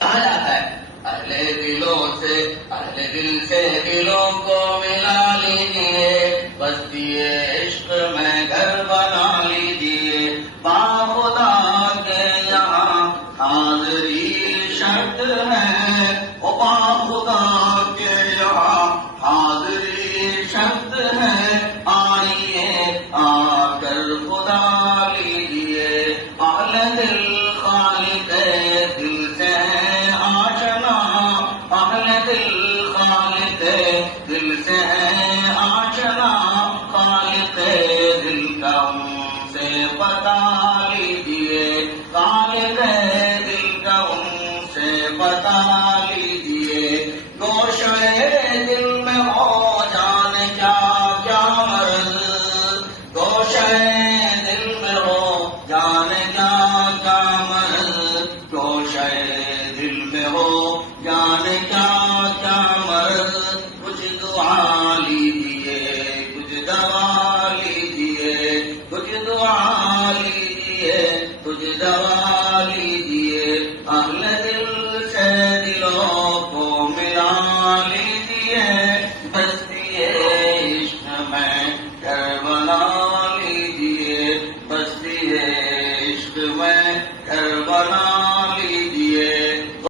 کہا جاتا ہے اہل دل سے دلوں کو ملا لیجیے، بستی عشق میں گھر بنا لیجیے، باخدا کے یہاں حاضری شرط ہے، وہ باخدا کے یہاں حاضری شرط ہے، آئیے آ کر خدا لیجیے، اہل دل خالق دل سے آشنا، اہل دل خالق دل سے آشنا، خالق دل کا ان سے پتا لیجیے، خالق دل کا ان سے پتا لیجیے، گوشے دل میں ہو جانے کیا کیا مرض، گوشے دل میں ہو جانے کیا کیا مرض، گوشے دل میں ہو جانے کیا